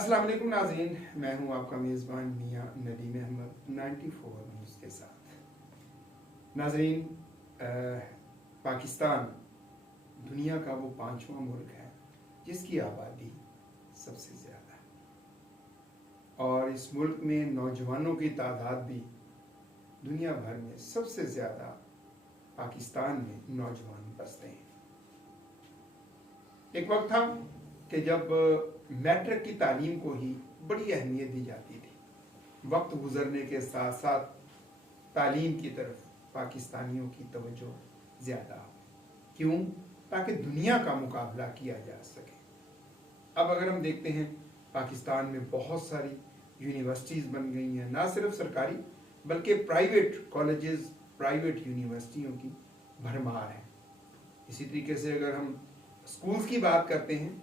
السلام علیکم ناظرین، میں ہوں آپ کا میزبان میاں ندیم احمد 94 نیوز کے ساتھ۔ ناظرین، پاکستان دنیا کا وہ 5واں ملک ہے جس کی آبادی سب سے زیادہ ہے، اور اس ملک میں نوجوانوں کی تعداد بھی دنیا بھر میں سب سے زیادہ پاکستان میں نوجوان بستے ہیں۔ ایک وقت تھا کہ جب میٹرک کی تعلیم کو ہی بڑی اہمیت دی جاتی تھی۔ وقت گزرنے کے ساتھ ساتھ تعلیم کی طرف پاکستانیوں کی توجہ زیادہ ہو۔ کیوں؟ تاکہ دنیا کا مقابلہ کیا جا سکے۔ اب اگر ہم دیکھتے ہیں، پاکستان میں بہت ساری یونیورسٹیز بن گئی ہیں، نہ صرف سرکاری بلکہ پرائیویٹ کالجز، پرائیویٹ یونیورسٹیوں کی بھرمار ہے۔ اسی طریقے سے اگر ہم اسکولز کی بات کرتے ہیں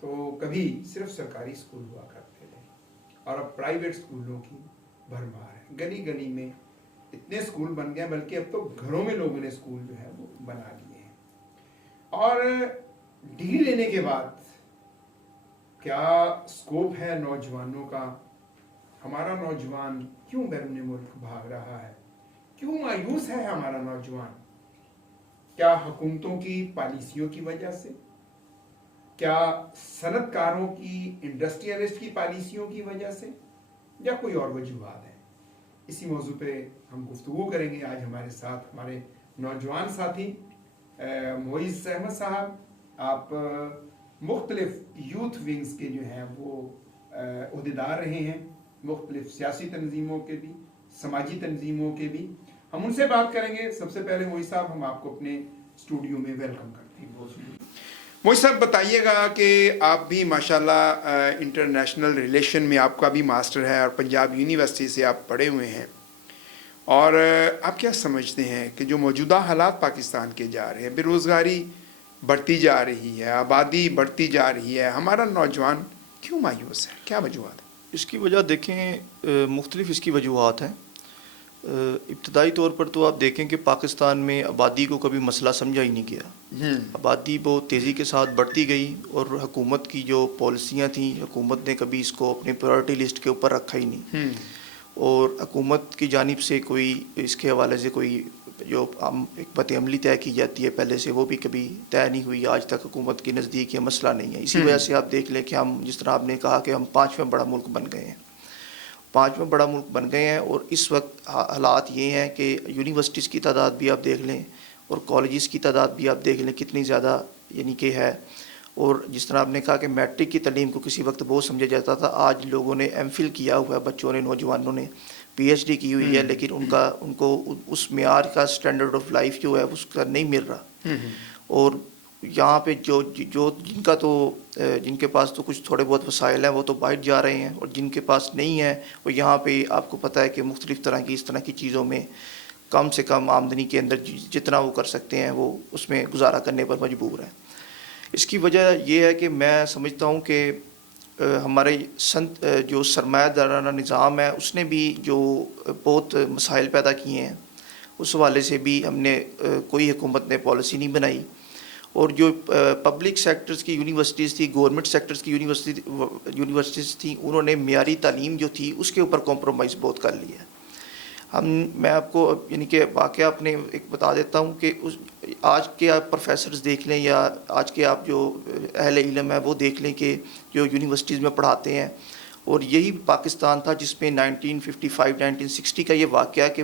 تو کبھی صرف سرکاری اسکول ہوا کرتے تھے، اور اب پرائیویٹ اسکولوں کی بھرمار ہے۔ گلی گلی میں اتنے اسکول بن گئے، بلکہ اب تو گھروں میں لوگوں نے اسکول جو ہے وہ بنا لیے ہیں۔ اور ڈگری لینے کے بعد کیا اسکوپ ہے نوجوانوں کا؟ ہمارا نوجوان کیوں بیرون ملک بھاگ رہا ہے؟ کیوں مایوس ہے ہمارا نوجوان؟ کیا حکومتوں کی پالیسیوں کی وجہ سے؟ کیا صنعت کاروں کی، انڈسٹریلسٹ کی پالیسیوں کی وجہ سے، یا کوئی اور وجوہات ہیں؟ اسی موضوع پہ ہم گفتگو کریں گے۔ آج ہمارے ساتھ ہمارے نوجوان ساتھی معیز احمد صاحب، آپ مختلف یوتھ ونگز کے جو ہیں وہ عہدیدار رہے ہیں، مختلف سیاسی تنظیموں کے بھی، سماجی تنظیموں کے بھی۔ ہم ان سے بات کریں گے۔ سب سے پہلے معیز صاحب، ہم آپ کو اپنے اسٹوڈیو میں ویلکم کرتے ہیں۔ بہت شکریہ۔ معیز صاحب، بتائیے گا کہ آپ بھی ماشاءاللہ انٹرنیشنل ریلیشن میں آپ کا بھی ماسٹر ہے، اور پنجاب یونیورسٹی سے آپ پڑھے ہوئے ہیں، اور آپ کیا سمجھتے ہیں کہ جو موجودہ حالات پاکستان کے جا رہے ہیں، بے روزگاری بڑھتی جا رہی ہے، آبادی بڑھتی جا رہی ہے، ہمارا نوجوان کیوں مایوس ہے؟ کیا وجوہات ہیں؟ اس کی وجہ دیکھیں، مختلف اس کی وجوہات ہیں۔ ابتدائی طور پر تو آپ دیکھیں کہ پاکستان میں آبادی کو کبھی مسئلہ سمجھا ہی نہیں گیا۔ آبادی بہت تیزی کے ساتھ بڑھتی گئی، اور حکومت کی جو پالیسیاں تھیں، حکومت نے کبھی اس کو اپنی پرائرٹی لسٹ کے اوپر رکھا ہی نہیں، اور حکومت کی جانب سے کوئی اس کے حوالے سے کوئی جو حکمت عملی طے کی جاتی ہے پہلے سے، وہ بھی کبھی طے نہیں ہوئی۔ آج تک حکومت کے نزدیک یہ مسئلہ نہیں ہے۔ اسی وجہ سے آپ دیکھ لیں کہ ہم، جس طرح آپ نے کہا کہ ہم 5واں بڑا ملک بن گئے ہیں، 5واں بڑا ملک بن گئے ہیں، اور اس وقت حالات یہ ہیں کہ یونیورسٹیز کی تعداد بھی آپ دیکھ لیں، اور کالجز کی تعداد بھی آپ دیکھ لیں کتنی زیادہ یعنی کہ ہے۔ اور جس طرح آپ نے کہا کہ میٹرک کی تعلیم کو کسی وقت بہت سمجھا جاتا تھا، آج لوگوں نے ایم فل کیا ہوا ہے، بچوں نے، نوجوانوں نے پی ایچ ڈی کی ہوئی ہے، لیکن ان کو اس معیار کا اسٹینڈرڈ آف لائف جو ہے اس کا نہیں مل رہا۔ اور یہاں پہ جن کے پاس تو کچھ تھوڑے بہت وسائل ہیں وہ تو باہر جا رہے ہیں، اور جن کے پاس نہیں ہے وہ یہاں پہ، آپ کو پتہ ہے کہ مختلف طرح کی اس طرح کی چیزوں میں کم سے کم آمدنی کے اندر جتنا وہ کر سکتے ہیں وہ اس میں گزارا کرنے پر مجبور ہیں۔ اس کی وجہ یہ ہے کہ میں سمجھتا ہوں کہ ہمارے جو سرمایہ دارانہ نظام ہے اس نے بھی جو بہت مسائل پیدا کیے ہیں، اس حوالے سے بھی ہم نے کوئی حکومت نے پالیسی نہیں بنائی، اور جو پبلک سیکٹرز کی یونیورسٹیز تھی، گورنمنٹ سیکٹرز کی یونیورسٹیز تھیں، انہوں نے معیاری تعلیم جو تھی اس کے اوپر کمپرومائز بہت کر لیا ہے۔ میں آپ کو یعنی کہ واقعہ اپنے ایک بتا دیتا ہوں کہ آج کے آپ پروفیسرز دیکھ لیں، یا آج کے آپ جو اہل علم ہیں وہ دیکھ لیں کہ جو یونیورسٹیز میں پڑھاتے ہیں، اور یہی پاکستان تھا جس میں 1955 1960 کا یہ واقعہ کہ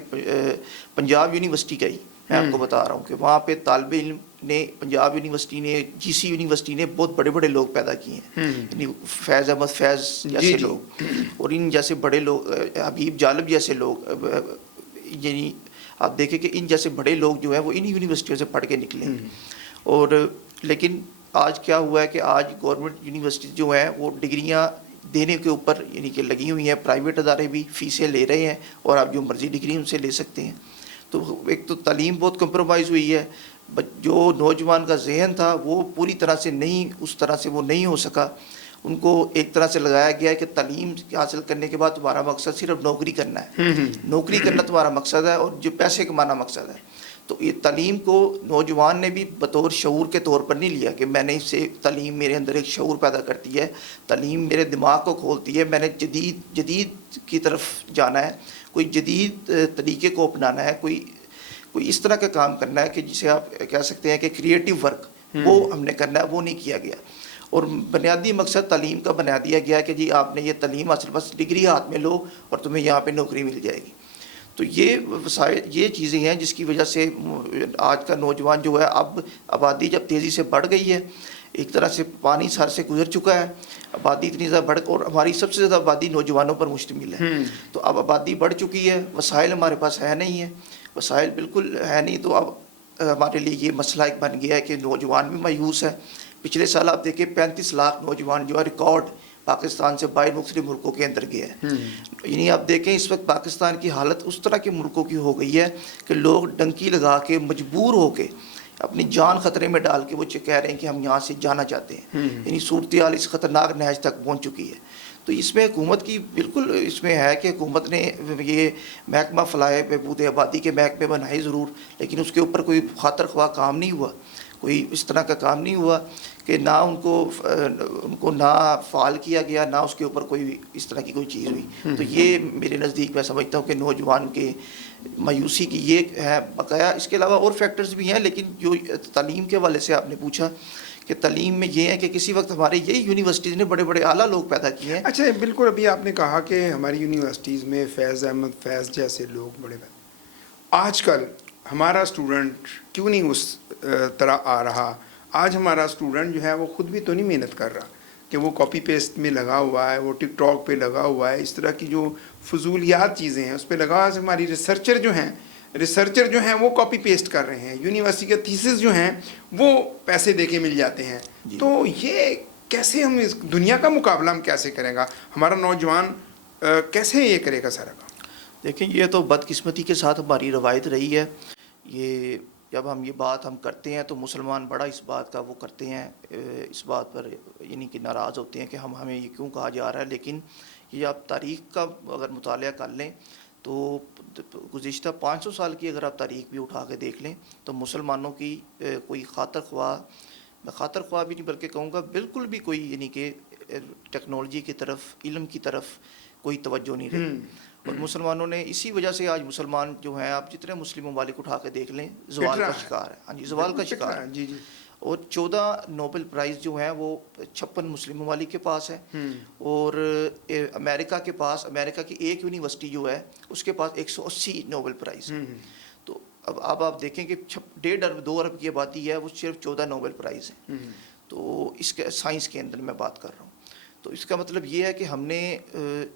پنجاب یونیورسٹی کا ہی میں آپ کو بتا رہا ہوں کہ وہاں پہ طالب علم نے، پنجاب یونیورسٹی نے، جی سی یونیورسٹی نے بہت بڑے بڑے لوگ پیدا کیے ہیں، یعنی فیض احمد فیض جیسے لوگ، اور ان جیسے بڑے لوگ، حبیب جالب جیسے لوگ، یعنی آپ دیکھیں کہ ان جیسے بڑے لوگ جو ہیں وہ ان یونیورسٹیوں سے پڑھ کے نکلے ہیں۔ اور لیکن آج کیا ہوا ہے کہ آج گورنمنٹ یونیورسٹی جو ہیں وہ ڈگریاں دینے کے اوپر یعنی کہ لگی ہوئی ہیں، پرائیویٹ ادارے بھی فیسیں لے رہے ہیں، اور آپ جو مرضی ڈگری ان سے لے سکتے ہیں۔ تو ایک تو تعلیم بہت کمپرومائز ہوئی ہے، جو نوجوان کا ذہن تھا وہ پوری طرح سے نہیں، اس طرح سے وہ نہیں ہو سکا۔ ان کو ایک طرح سے لگایا گیا ہے کہ تعلیم حاصل کرنے کے بعد تمہارا مقصد صرف نوکری کرنا ہے، نوکری کرنا تمہارا مقصد ہے، اور جو پیسے کمانا مقصد ہے۔ تو یہ تعلیم کو نوجوان نے بھی بطور شعور کے طور پر نہیں لیا کہ میں نے اس سے تعلیم میرے اندر ایک شعور پیدا کرتی ہے، تعلیم میرے دماغ کو کھولتی ہے، میں نے جدید کی طرف جانا ہے، کوئی جدید طریقے کو اپنانا ہے، کوئی اس طرح کا کام کرنا ہے کہ جسے آپ کہہ سکتے ہیں کہ کریٹیو ورک، وہ ہم نے کرنا ہے، وہ نہیں کیا گیا۔ اور بنیادی مقصد تعلیم کا بنا دیا گیا کہ جی آپ نے یہ تعلیم حاصل، بس ڈگری ہاتھ میں لو اور تمہیں یہاں پہ نوکری مل جائے گی۔ تو یہ وسائل، یہ چیزیں ہیں جس کی وجہ سے آج کا نوجوان جو ہے، اب آبادی جب تیزی سے بڑھ گئی ہے، ایک طرح سے پانی سر سے گزر چکا ہے، آبادی اتنی زیادہ بڑھ، اور ہماری سب سے زیادہ آبادی نوجوانوں پر مشتمل ہے، تو اب آبادی بڑھ چکی ہے، وسائل ہمارے پاس ہے نہیں ہے، وسائل بالکل ہے نہیں، تو اب ہمارے لیے یہ مسئلہ ایک بن گیا ہے کہ نوجوان بھی مایوس ہے۔ پچھلے سال آپ دیکھیں 35 لاکھ نوجوان جو ہے ریکارڈ پاکستان سے باہر مختلف ملکوں کے اندر گیا ہے۔ یعنی آپ دیکھیں اس وقت پاکستان کی حالت اس طرح کے ملکوں کی ہو گئی ہے کہ لوگ ڈنکی لگا کے، مجبور ہو کے، اپنی جان خطرے میں ڈال کے وہ کہہ رہے ہیں کہ ہم یہاں سے جانا چاہتے ہیں۔ یعنی صورتحال اس خطرناک نہج تک پہنچ چکی ہے۔ تو اس میں حکومت کی بالکل اس میں ہے کہ حکومت نے یہ محکمہ فلاح بہبود آبادی کے محکمے بنائے ضرور، لیکن اس کے اوپر کوئی خاطر خواہ کام نہیں ہوا، کوئی اس طرح کا کام نہیں ہوا کہ نہ ان کو نہ فعال کیا گیا، نہ اس کے اوپر کوئی اس طرح کی کوئی چیز ہوئی۔ تو یہ میرے نزدیک میں سمجھتا ہوں کہ نوجوان کے مایوسی کی یہ ہے بقایا۔ اس کے علاوہ اور فیکٹرز بھی ہیں، لیکن جو تعلیم کے حوالے سے آپ نے پوچھا کہ تعلیم میں یہ ہے کہ کسی وقت ہمارے یہی یونیورسٹیز نے بڑے بڑے اعلیٰ لوگ پیدا کیے ہیں۔ اچھا بالکل، ابھی آپ نے کہا کہ ہماری یونیورسٹیز میں فیض احمد فیض جیسے لوگ بڑے آج کل ہمارا اسٹوڈنٹ کیوں نہیں اس طرح آ رہا؟ آج ہمارا اسٹوڈنٹ جو ہے وہ خود بھی تو نہیں محنت کر رہا کہ وہ کاپی پیسٹ میں لگا ہوا ہے، وہ ٹک ٹاک پہ لگا ہوا ہے، اس طرح کی جو فضولیات چیزیں ہیں اس پہ لگا ہوا ہے۔ ہماری ریسرچر جو ہیں وہ کاپی پیسٹ کر رہے ہیں، یونیورسٹی کے تھیسس جو ہیں وہ پیسے دے کے مل جاتے ہیں۔ تو یہ کیسے ہم اس دنیا کا مقابلہ ہم کیسے کریں گا؟ ہمارا نوجوان کیسے یہ کرے گا سارا کام؟ دیکھیں، یہ تو بدقسمتی کے ساتھ ہماری روایت رہی ہے۔ یہ جب ہم یہ بات ہم کرتے ہیں تو مسلمان بڑا اس بات کا وہ کرتے ہیں، اس بات پر یعنی کہ ناراض ہوتے ہیں کہ ہمیں یہ کیوں کہا جا رہا ہے۔ لیکن یہ آپ تاریخ کا اگر مطالعہ کر لیں تو گزشتہ 500 سال کی اگر آپ تاریخ بھی اٹھا کے دیکھ لیں تو مسلمانوں کی کوئی خاطر خواہ بھی نہیں بلکہ کہوں گا بالکل بھی کوئی یعنی کہ ٹیکنالوجی کی طرف، علم کی طرف کوئی توجہ نہیں رہی۔ اور مسلمانوں نے اسی وجہ سے آج مسلمان جو ہیں، آپ جتنے مسلم ممالک اٹھا کے دیکھ لیں، زوال کا شکار ہے۔ ہاں جی، زوال کا شکار ہے۔ جی جی۔ اور 14 نوبل پرائز جو ہیں وہ 56 مسلم ممالک کے پاس ہے، اور امریکہ کے پاس، امریکہ کی ایک یونیورسٹی جو ہے اس کے پاس 180 نوبل پرائز۔ تو اب آپ دیکھیں کہ 1.5 ارب 2 ارب کی آبادی ہے، وہ صرف 14 نوبل پرائز ہیں۔ تو اس کے سائنس کے اندر میں بات کر رہا ہوں۔ تو اس کا مطلب یہ ہے کہ ہم نے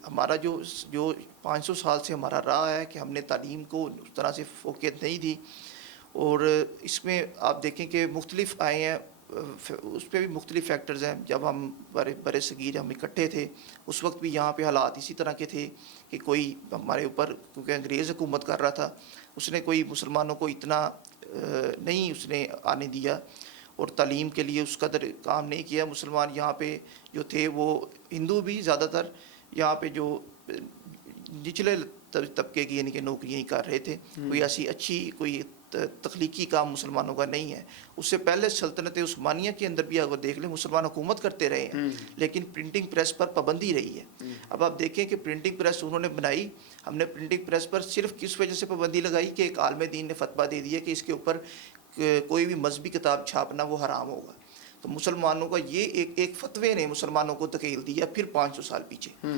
ہمارا جو 500 سال سے ہمارا رہا ہے کہ ہم نے تعلیم کو اس طرح سے فوقیت نہیں دی، اور اس میں آپ دیکھیں کہ مختلف آئے ہیں، اس پہ بھی مختلف فیکٹرز ہیں۔ جب ہم برے صغیر ہم اکٹھے تھے اس وقت بھی یہاں پہ حالات اسی طرح کے تھے کہ کوئی ہمارے اوپر، کیونکہ انگریز حکومت کر رہا تھا، اس نے کوئی مسلمانوں کو اتنا نہیں اس نے آنے دیا، اور تعلیم کے لیے اس قدر کام نہیں کیا۔ مسلمان یہاں پہ جو تھے وہ ہندو بھی زیادہ تر یہاں پہ جو نچلے طبقے کی یعنی کہ نوکریاں ہی کر رہے تھے، کوئی ایسی اچھی کوئی تخلیقی کام مسلمانوں کا نہیں ہے۔ اس سے پہلے سلطنت عثمانیہ کے اندر بھی اگر دیکھ لیں مسلمان حکومت کرتے رہے ہیں، لیکن پرنٹنگ پریس پر پابندی رہی ہے۔ اب آپ دیکھیں کہ پرنٹنگ پریس انہوں نے بنائی، ہم نے پرنٹنگ پریس پر صرف کس وجہ سے پابندی لگائی کہ ایک عالم دین نے فتویٰ دے دیا کہ اس کے اوپر کوئی بھی مذہبی کتاب چھاپنا وہ حرام ہوگا۔ تو مسلمانوں کا یہ ایک فتوے نے مسلمانوں کو دھکیل دیا پھر 500 سال پیچھے۔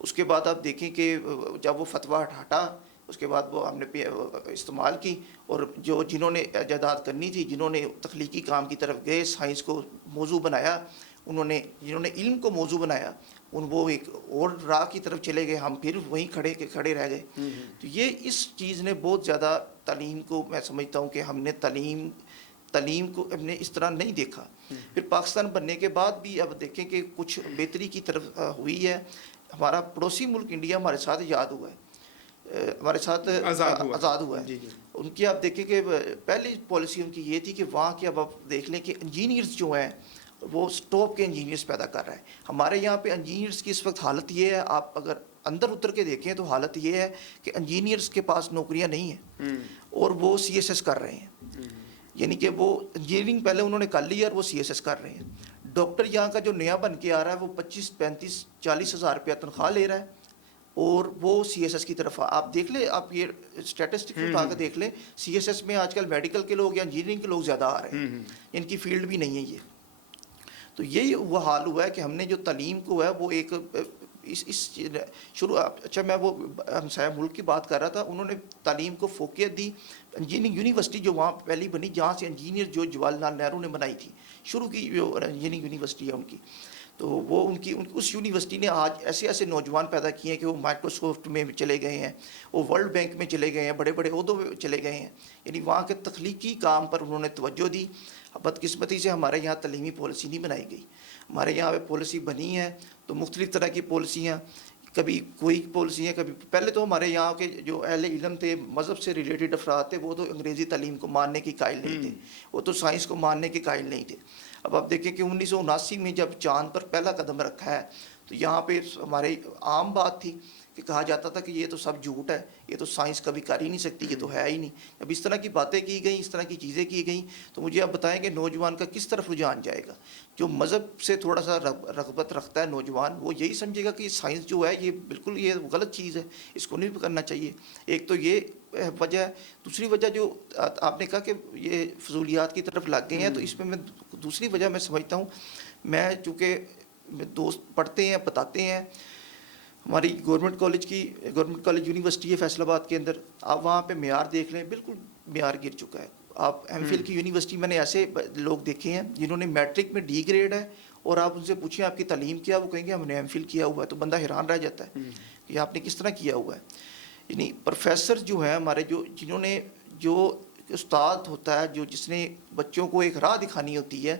اس کے بعد آپ دیکھیں کہ جب وہ فتویٰ ہٹا، اس کے بعد وہ ہم نے استعمال کی، اور جنہوں نے ایجادات کرنی تھی، جنہوں نے تخلیقی کام کی طرف گئے، سائنس کو موضوع بنایا، جنہوں نے علم کو موضوع بنایا، وہ ایک اور راہ کی طرف چلے گئے، ہم پھر وہیں کھڑے رہ گئے۔ تو یہ اس چیز نے بہت زیادہ تعلیم کو، میں سمجھتا ہوں کہ ہم نے تعلیم کو ہم نے اس طرح نہیں دیکھا۔ پھر پاکستان بننے کے بعد بھی اب دیکھیں کہ کچھ بہتری کی طرف ہوئی ہے۔ ہمارا پڑوسی ملک انڈیا ہمارے ساتھ یاد ہوا ہے، ہمارے ساتھ آزاد ہوا ہے۔ ان کی آپ دیکھیں کہ پہلی پالیسی ان کی یہ تھی کہ وہاں کے، اب آپ دیکھ لیں کہ انجینئرز جو ہیں وہ ٹاپ کے انجینئرز پیدا کر رہے ہیں۔ ہمارے یہاں پہ انجینئرز کی اس وقت حالت یہ ہے، آپ اگر اندر اتر کے دیکھیں تو حالت یہ ہے کہ انجینئرز کے پاس نوکریاں نہیں ہیں اور وہ سی ایس ایس کر رہے ہیں. یعنی کہ وہ انجینئرنگ پہلے انہوں نے کر لی اور وہ سی ایس ایس کر رہے ہیں. ڈاکٹر یہاں کا جو نیا بن کے آ رہا ہے وہ 25 35 40 ہزار روپیہ تنخواہ لے رہا ہے اور وہ سی ایس ایس کی طرف آپ دیکھ لیں, آپ یہ اسٹیٹسٹکس اٹھا کے دیکھ لیں, سی ایس ایس میں آج کل میڈیکل کے لوگ یا انجینئرنگ کے لوگ زیادہ آ رہے ہیں, ان کی فیلڈ بھی نہیں ہے یہ. تو یہی وہ حال ہوا ہے کہ ہم نے جو تعلیم کو ہے وہ ایک اس شروع, اچھا میں وہ ہمسایہ ملک کی بات کر رہا تھا, انہوں نے تعلیم کو فوقیت دی. انجینئرنگ یونیورسٹی جو وہاں پہلی بنی جہاں سے انجینئر جو جواہر لال نہرو نے بنائی تھی, شروع کی جو انجینئرنگ یونیورسٹی ہے ان کی, تو وہ ان کی اس یونیورسٹی نے آج ایسے ایسے نوجوان پیدا کیے ہیں کہ وہ مائکروسافٹ میں چلے گئے ہیں, وہ ورلڈ بینک میں چلے گئے ہیں, بڑے بڑے عہدوں میں چلے گئے ہیں. یعنی وہاں کے تخلیقی کام پر انہوں نے توجہ دی. بدقسمتی سے ہمارے یہاں تعلیمی پالیسی نہیں بنائی گئی. ہمارے یہاں پہ پالیسی بنی ہے تو مختلف طرح کی پالیسیاں, کبھی کوئی پالیسی ہیں, کبھی پہلے تو ہمارے یہاں کے جو اہل علم تھے, مذہب سے ریلیٹڈ افراد تھے, وہ تو انگریزی تعلیم کو ماننے کی قائل نہیں تھے, وہ تو سائنس کو ماننے کے قائل نہیں تھے. اب آپ دیکھیں کہ 1979 میں جب چاند پر پہلا قدم رکھا ہے تو یہاں پہ ہمارے عام بات تھی کہ کہا جاتا تھا کہ یہ تو سب جھوٹ ہے, یہ تو سائنس کبھی کر ہی نہیں سکتی, یہ تو ہے ہی نہیں. اب اس طرح کی باتیں کی گئیں, اس طرح کی چیزیں کی گئیں, تو مجھے آپ بتائیں کہ نوجوان کا کس طرف رجحان جائے گا. جو مذہب سے تھوڑا سا رغبت رکھتا ہے نوجوان, وہ یہی سمجھے گا کہ سائنس جو ہے یہ بالکل یہ غلط چیز ہے, اس کو نہیں کرنا چاہیے. ایک تو یہ وجہ ہے. دوسری وجہ جو آپ نے کہا کہ یہ فضولیات کی طرف لگ گئے ہیں, تو اس میں دوسری وجہ میں سمجھتا ہوں, میں چونکہ دوست پڑھتے ہیں بتاتے ہیں, ہماری گورنمنٹ کالج یونیورسٹی ہے فیصل آباد کے اندر, آپ وہاں پہ معیار دیکھ لیں, بالکل معیار گر چکا ہے. آپ ایم فل کی یونیورسٹی, میں نے ایسے لوگ دیکھے ہیں جنہوں نے میٹرک میں ڈی گریڈ ہے, اور آپ ان سے پوچھیں آپ کی تعلیم کیا, وہ کہیں گے ہم نے ایم فل کیا ہوا ہے. تو بندہ حیران رہ جاتا ہے کہ آپ نے کس طرح کیا ہوا ہے. یعنی پروفیسر جو ہیں ہمارے, جنہوں نے, جو استاد ہوتا ہے, جس نے بچوں کو ایک راہ دکھانی ہوتی ہے,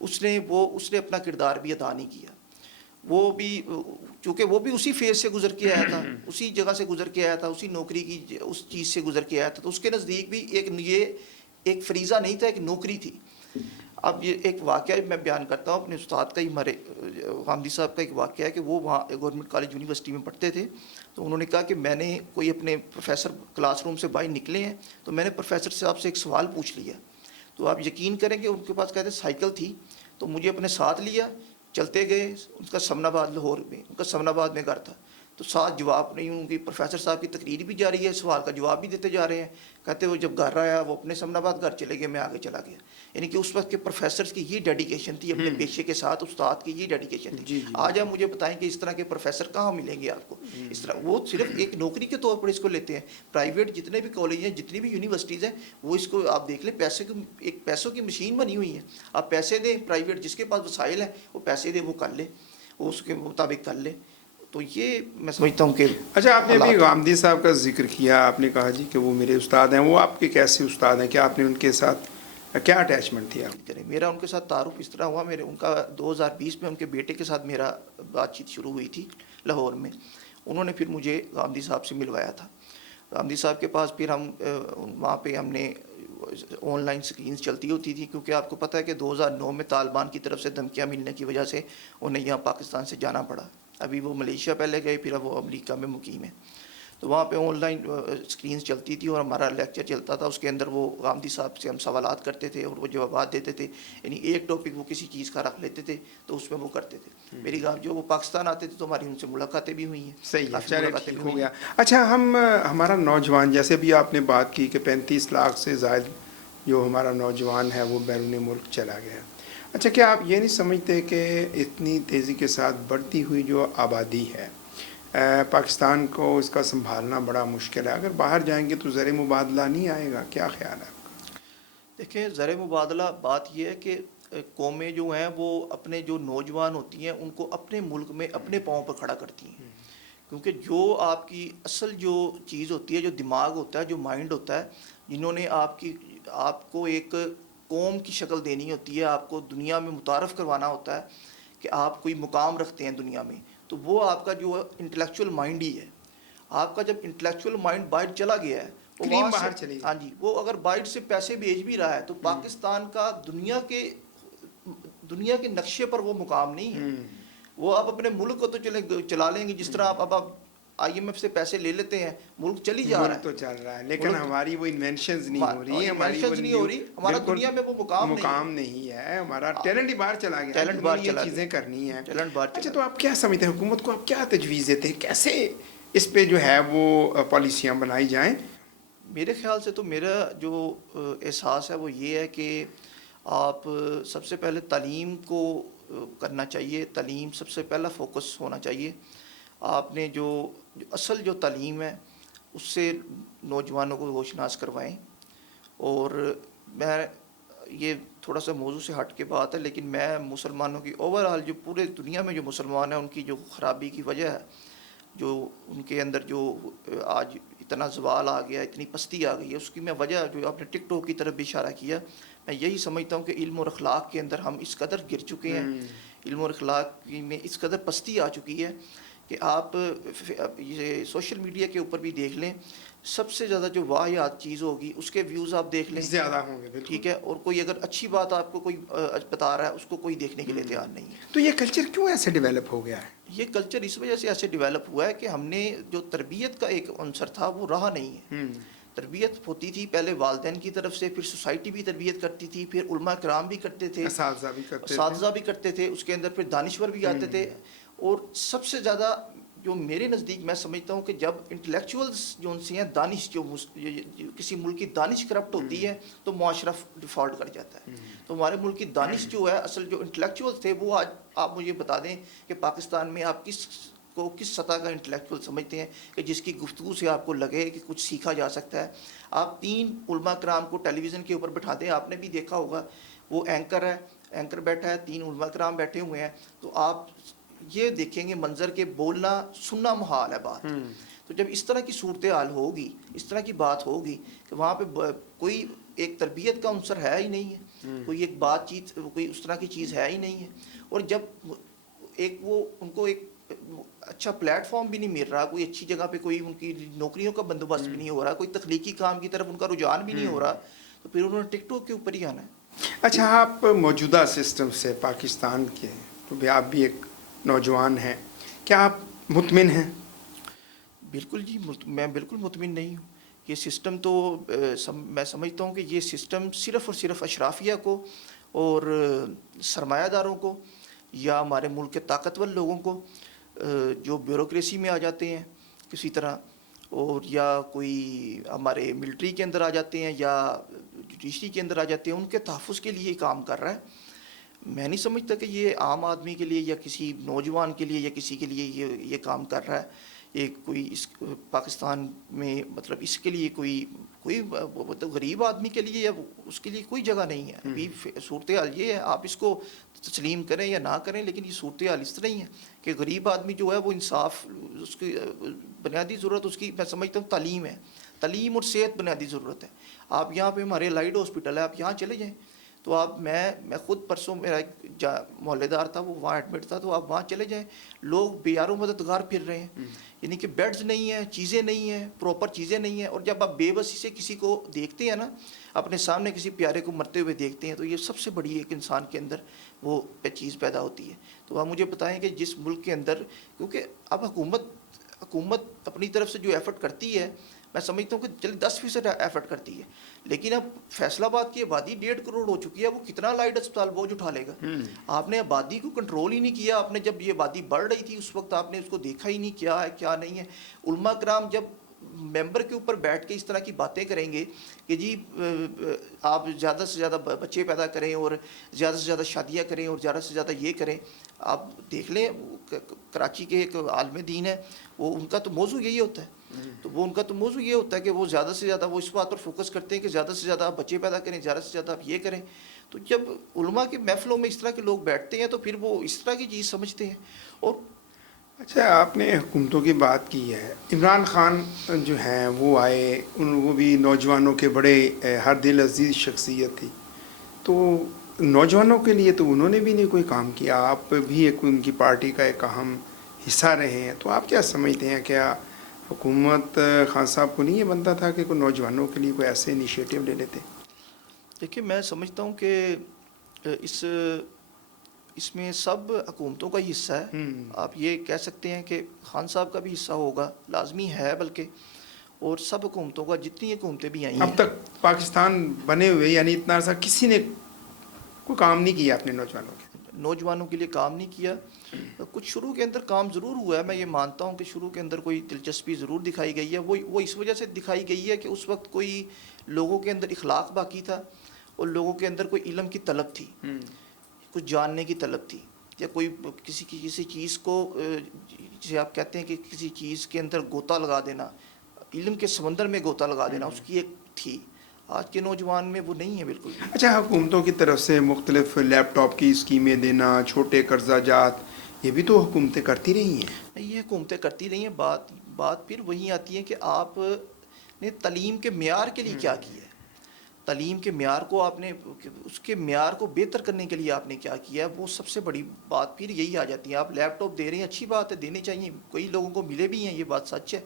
اس نے اپنا کردار بھی ادا نہیں کیا. وہ بھی چونکہ وہ بھی اسی فیز سے گزر کے آیا تھا, اسی جگہ سے گزر کے آیا تھا, اسی نوکری کی اس چیز سے گزر کے آیا تھا, تو اس کے نزدیک بھی ایک فریضہ نہیں تھا, ایک نوکری تھی. اب یہ ایک واقعہ میں بیان کرتا ہوں اپنے استاد کا ہی, ہمارے غامدی صاحب کا ایک واقعہ ہے کہ وہ وہاں گورنمنٹ کالج یونیورسٹی میں پڑھتے تھے. تو انہوں نے کہا کہ میں نے کوئی اپنے پروفیسر کلاس روم سے باہر نکلے ہیں, تو میں نے پروفیسر صاحب سے ایک سوال پوچھ لیا. تو آپ یقین کریں کہ ان کے پاس کہتے سائیکل تھی, تو مجھے اپنے ساتھ لیا, چلتے گئے. ان کا سمن آباد لاہور میں, ان کا سمن آباد میں گھر تھا, تو ساتھ جواب نہیں, ان کی پروفیسر صاحب کی تقریر بھی جاری ہے, سوال کا جواب بھی دیتے جا رہے ہیں. کہتے وہ جب گھر آیا, وہ اپنے سمن آباد گھر چلے گئے, میں آگے چلا گیا. یعنی کہ اس وقت کے پروفیسرز کی یہ ڈیڈیکیشن تھی اپنے پیشے کے ساتھ, استاد کی یہ ڈیڈیکیشن تھی. آج آپ مجھے بتائیں کہ اس طرح کے پروفیسر کہاں ملیں گے آپ کو. اس طرح وہ صرف ایک نوکری کے طور پر اس کو لیتے ہیں. پرائیویٹ جتنے بھی کالج ہیں, جتنی بھی یونیورسٹیز ہیں, وہ اس کو آپ دیکھ لیں, پیسوں کی مشین بنی ہوئی ہے. آپ پیسے دیں, پرائیویٹ جس کے پاس وسائل ہیں وہ پیسے دیں, وہ کر لے, وہ اس کے مطابق کر لے. تو یہ میں سمجھتا ہوں کہ اچھا, آپ نے ابھی غامدی صاحب کا ذکر کیا, آپ نے کہا جی کہ وہ میرے استاد ہیں. وہ آپ کے کیسے استاد ہیں, کیا آپ نے ان کے ساتھ کیا اٹیچمنٹ تھی آپ؟ میرا ان کے ساتھ تعارف اس طرح ہوا, ان کا 2020 میں ان کے بیٹے کے ساتھ میرا بات چیت شروع ہوئی تھی لاہور میں. انہوں نے پھر مجھے غامدی صاحب سے ملوایا تھا. غامدی صاحب کے پاس پھر ہم وہاں پہ ہم نے آن لائن اسکرینز چلتی ہوتی تھی, کیونکہ آپ کو پتہ ہے کہ 2009 میں طالبان کی طرف سے دھمکیاں ملنے کی وجہ سے انہیں یہاں پاکستان سے جانا پڑا. ابھی وہ ملیشیا پہلے گئے, پھر اب وہ امریکہ میں مقیم ہے. تو وہاں پہ آن لائن اسکرینز چلتی تھی اور ہمارا لیکچر چلتا تھا. اس کے اندر وہ غامدی صاحب سے ہم سوالات کرتے تھے اور وہ جوابات دیتے تھے. یعنی ایک ٹاپک وہ کسی چیز کا رکھ لیتے تھے تو اس میں وہ کرتے تھے. میری جو وہ پاکستان آتے تھے تو ہماری ان سے ملاقاتیں بھی ہوئی ہیں. صحیح ہے, چلے ٹھیک ہو گیا. اچھا, ہمارا نوجوان, جیسے بھی آپ نے بات کی کہ 35 لاکھ سے زائد جو ہمارا نوجوان ہے وہ بیرون ملک چلا گیا. اچھا, کیا آپ یہ نہیں سمجھتے کہ اتنی تیزی کے ساتھ بڑھتی ہوئی جو آبادی ہے پاکستان کو, اس کا سنبھالنا بڑا مشکل ہے؟ اگر باہر جائیں گے تو زر مبادلہ نہیں آئے گا, کیا خیال ہے آپ کا؟ دیکھیں, زر مبادلہ بات یہ ہے کہ قومیں جو ہیں وہ اپنے جو نوجوان ہوتی ہیں ان کو اپنے ملک میں اپنے پاؤں پر کھڑا کرتی ہیں. کیونکہ جو آپ کی اصل جو چیز ہوتی ہے, جو دماغ ہوتا ہے, جو مائنڈ ہوتا ہے, جنہوں نے آپ کو ایک قوم کی شکل دینی ہوتی ہے, آپ کو دنیا میں متعارف کروانا ہوتا ہے کہ آپ کوئی مقام رکھتے ہیں دنیا میں, تو وہ آپ کا جو انٹلیکچوئل مائنڈ ہی ہے. آپ کا جب انٹلیکچوئل مائنڈ باہر چلا گیا ہے, باہر چلی, ہاں جی, وہ اگر باہر سے پیسے بھیج بھی رہا ہے تو پاکستان کا دنیا کے نقشے پر وہ مقام نہیں ہے. وہ آپ اپنے ملک کو تو چلا لیں گے, جس طرح آپ IMF سے پیسے لے لیتے ہیں, ملک چلی جا رہا ملک تو ہے. چل رہا ہے لیکن ملک- ہماری وہ انوینشنز نہیں ہو رہی ہیں, ہماری وہ inventions نہیں ہو رہی, ہمارا بالکل دنیا میں وہ مقام نہیں ہے, ہمارا ٹیلنٹ ہی باہر چلا گیا, ٹیلنٹ جنہوں باہر نے یہ چلا چیزیں گیا. کرنی ہیں. ٹیلنٹ باہر اچھا چلا تو آپ کیا سمجھتے ہیں, حکومت کو آپ کیا تجویز دیتے ہیں, کیسے اس پہ جو ہے وہ پالیسیاں بنائی جائیں؟ میرے خیال سے تو میرا جو احساس ہے وہ یہ ہے کہ آپ سب سے پہلے تعلیم کو کرنا چاہیے, تعلیم سب سے پہلا فوکس ہونا چاہیے. آپ نے جو اصل جو تعلیم ہے اس سے نوجوانوں کو ہوشناس کروائیں. اور میں یہ تھوڑا سا موضوع سے ہٹ کے بات ہے, لیکن میں مسلمانوں کی اوور آل جو پورے دنیا میں جو مسلمان ہیں ان کی جو خرابی کی وجہ ہے, جو ان کے اندر جو آج اتنا زوال آ گیا, اتنی پستی آ گئی ہے, اس کی میں وجہ جو آپ نے ٹک ٹاک کی طرف بھی اشارہ کیا, میں یہی سمجھتا ہوں کہ علم اور اخلاق کے اندر ہم اس قدر گر چکے ہیں, علم اور اخلاق میں اس قدر پستی آ چکی ہے کہ آپ یہ سوشل میڈیا کے اوپر بھی دیکھ لیں, سب سے زیادہ جو واحد چیز ہوگی اس کے ویوز آپ دیکھ لیں, زیادہ ہوں گے بالکل. ٹھیک ہے, اور کوئی اگر اچھی بات آپ کو کوئی بتا رہا ہے اس کو کوئی دیکھنے کے لیے تیار نہیں ہے. تو یہ کلچر کیوں ایسے ڈیولپ ہو گیا ہے؟ یہ کلچر اس وجہ سے ایسے ڈیولپ ہوا ہے کہ ہم نے جو تربیت کا ایک عنصر تھا وہ رہا نہیں ہے. تربیت ہوتی تھی پہلے والدین کی طرف سے, پھر سوسائٹی بھی تربیت کرتی تھی, پھر علماء کرام بھی کرتے تھے, اساتذہ بھی کرتے تھے, اس کے اندر پھر دانشور بھی آتے تھے. اور سب سے زیادہ جو میرے نزدیک میں سمجھتا ہوں کہ جب انٹلیکچوئلس جو ان سے ہیں, دانش جو کسی ملک کی دانش کرپٹ ہوتی ہے تو معاشرہ ڈیفالٹ کر جاتا ہے. تو ہمارے ملک کی دانش جو ہے, اصل جو انٹلیکچوئل تھے, وہ آج آپ مجھے بتا دیں کہ پاکستان میں آپ کس سطح کا انٹلیکچوئل سمجھتے ہیں کہ جس کی گفتگو سے آپ کو لگے کہ کچھ سیکھا جا سکتا ہے. آپ 3 علماء کرام کو ٹیلی ویژن کے اوپر بٹھا دیں, آپ نے بھی دیکھا ہوگا, وہ اینکر ہے, اینکر بیٹھا ہے, 3 علماء کرام بیٹھے ہوئے ہیں, تو آپ یہ دیکھیں گے منظر کے بولنا سننا محال ہے بات. تو جب اس طرح کی صورتحال ہوگی, اس طرح کی بات ہوگی کہ وہاں پہ کوئی ایک تربیت کا عنصر ہے ہی نہیں ہے, کوئی ایک بات چیت, کوئی اس طرح کی چیز ہے ہی نہیں ہے. اور جب ایک وہ ان کو ایک اچھا پلیٹ فارم بھی نہیں مل رہا, کوئی اچھی جگہ پہ کوئی ان کی نوکریوں کا بندوبست بھی نہیں ہو رہا, کوئی تخلیقی کام کی طرف ان کا رجحان بھی نہیں ہو رہا, تو پھر انہوں نے ٹک ٹاک کے اوپر ہی آنا ہے. اچھا, آپ موجودہ سسٹم سے پاکستان کے, تو بھی آپ بھی ایک نوجوان ہیں, کیا آپ مطمئن ہیں؟ بالکل جی, میں بالکل مطمئن نہیں ہوں. یہ سسٹم تو میں سمجھتا ہوں کہ یہ سسٹم صرف اور صرف اشرافیہ کو اور سرمایہ داروں کو یا ہمارے ملک کے طاقتور لوگوں کو جو بیوروکریسی میں آ جاتے ہیں کسی طرح, اور یا کوئی ہمارے ملٹری کے اندر آ جاتے ہیں یا جوڈیشری کے اندر آ جاتے ہیں, ان کے تحفظ کے لیے کام کر رہا ہے. میں نہیں سمجھتا کہ یہ عام آدمی کے لیے یا کسی نوجوان کے لیے یا کسی کے لیے یہ کام کر رہا ہے. یہ کوئی اس پاکستان میں مطلب اس کے لیے کوئی مطلب غریب آدمی کے لیے یا اس کے لیے کوئی جگہ نہیں ہے. ابھی صورتحال یہ ہے, آپ اس کو تسلیم کریں یا نہ کریں, لیکن یہ صورتحال اس طرح ہی ہے کہ غریب آدمی جو ہے وہ انصاف, اس کی بنیادی ضرورت اس کی میں سمجھتا ہوں تعلیم ہے. تعلیم اور صحت بنیادی ضرورت ہے. آپ یہاں پہ ہمارے لائٹ ہاسپٹل ہے, آپ یہاں چلے جائیں, تو آپ میں خود پرسوں میرا ایک محلے دار تھا, وہ وہاں ایڈمٹ تھا, تو آپ وہاں چلے جائیں, لوگ بے یار و مددگار پھر رہے ہیں. یعنی کہ بیڈز نہیں ہیں, چیزیں نہیں ہیں, پراپر چیزیں نہیں ہیں. اور جب آپ بے بسی سے کسی کو دیکھتے ہیں نا, اپنے سامنے کسی پیارے کو مرتے ہوئے دیکھتے ہیں, تو یہ سب سے بڑی ایک انسان کے اندر وہ چیز پیدا ہوتی ہے. تو آپ مجھے بتائیں کہ جس ملک کے اندر, کیونکہ اب حکومت اپنی طرف سے جو ایفرٹ کرتی ہے, میں سمجھتا ہوں کہ چل 10% ایفرٹ کرتی ہے, لیکن اب فیصل آباد کی آبادی 1.5 کروڑ ہو چکی ہے, وہ کتنا لائٹ اسپتال بوجھ اٹھا لے گا. آپ نے آبادی کو کنٹرول ہی نہیں کیا. آپ نے جب یہ آبادی بڑھ رہی تھی اس وقت آپ نے اس کو دیکھا ہی نہیں کیا ہے کیا نہیں ہے. علماء کرام جب ممبر کے اوپر بیٹھ کے اس طرح کی باتیں کریں گے کہ جی آپ زیادہ سے زیادہ بچے پیدا کریں اور زیادہ سے زیادہ شادیاں کریں اور زیادہ سے زیادہ یہ کریں. آپ دیکھ لیں, کراچی کے ایک عالم دین ہے, وہ ان کا تو موضوع یہی ہوتا ہے. تو وہ ان کا تو موضوع یہ ہوتا ہے کہ وہ زیادہ سے زیادہ وہ اس بات پر فوکس کرتے ہیں کہ زیادہ سے زیادہ آپ بچے پیدا کریں, زیادہ سے زیادہ آپ یہ کریں. تو جب علماء کے محفلوں میں اس طرح کے لوگ بیٹھتے ہیں تو پھر وہ اس طرح کی چیز سمجھتے ہیں. اور اچھا, آپ نے حکومتوں کی بات کی ہے, عمران خان جو ہیں وہ آئے, وہ بھی نوجوانوں کے بڑے ہر دل عزیز شخصیت تھی, تو نوجوانوں کے لیے تو انہوں نے بھی نہیں کوئی کام کیا. آپ بھی ایک ان کی پارٹی کا ایک اہم حصہ رہے ہیں, تو آپ کیا سمجھتے ہیں, کیا حکومت خان صاحب کو نہیں یہ بنتا تھا کہ کوئی نوجوانوں کے لیے کوئی ایسے انیشیٹو لے لیتے؟ دیکھیے, میں سمجھتا ہوں کہ اس اس میں سب حکومتوں کا ہی حصہ ہے. آپ یہ کہہ سکتے ہیں کہ خان صاحب کا بھی حصہ ہوگا، لازمی ہے بلکہ، اور سب حکومتوں کا، جتنی حکومتیں بھی آئی اب ہیں. تک پاکستان بنے ہوئے یعنی اتنا عرصہ کسی نے کوئی کام نہیں کیا اپنے نوجوانوں کے. نوجوانوں کے لیے کام نہیں کیا. کچھ شروع کے اندر کام ضرور ہوا ہے، میں یہ مانتا ہوں کہ شروع کے اندر کوئی دلچسپی ضرور دکھائی گئی ہے. وہ اس وجہ سے دکھائی گئی ہے کہ اس وقت کوئی لوگوں کے اندر اخلاق باقی تھا اور لوگوں کے اندر کوئی علم کی طلب تھی، کچھ جاننے کی طلب تھی، یا کوئی کسی چیز کو جسے آپ کہتے ہیں کہ کسی چیز کے اندر گوتا لگا دینا، علم کے سمندر میں گوتا لگا دینا، اس کی ایک تھی. آج کے نوجوان میں وہ نہیں ہے بالکل. اچھا، حکومتوں کی طرف سے مختلف لیپ ٹاپ کی اسکیمیں دینا، چھوٹے قرضہ جات، یہ بھی تو حکومتیں کرتی رہی ہیں. یہ حکومتیں کرتی رہی ہیں. بات پھر وہی آتی ہے کہ آپ نے تعلیم کے معیار کے لیے کیا کیا ہے. تعلیم کے معیار کو آپ نے، اس کے معیار کو بہتر کرنے کے لیے آپ نے کیا کیا ہے، وہ سب سے بڑی بات پھر یہی آ جاتی ہے. آپ لیپ ٹاپ دے رہے ہیں، اچھی بات ہے، دینے چاہیے، کئی لوگوں کو ملے بھی ہیں، یہ بات سچ ہے.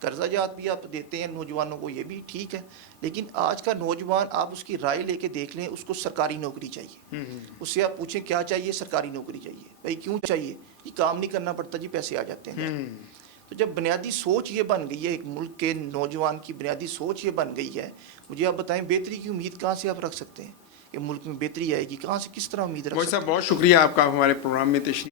قرضہ جات بھی آپ دیتے ہیں نوجوانوں کو، یہ بھی ٹھیک ہے. لیکن آج کا نوجوان، آپ اس کی رائے لے کے دیکھ لیں، اس کو سرکاری نوکری چاہیے. اس سے آپ پوچھیں کیا چاہیے، سرکاری نوکری چاہیے. بھائی کیوں چاہیے؟ یہ کام نہیں کرنا پڑتا جی، پیسے آ جاتے ہیں. تو جب بنیادی سوچ یہ بن گئی ہے، ایک ملک کے نوجوان کی بنیادی سوچ یہ بن گئی ہے، مجھے آپ بتائیں بہتری کی امید کہاں سے آپ رکھ سکتے ہیں کہ ملک میں بہتری آئے گی؟ کہاں سے، کس طرح امید رکھ موجی سکتے صاحب ہیں؟ بہت شکریہ آپ کا ہمارے پروگرام میں تشریف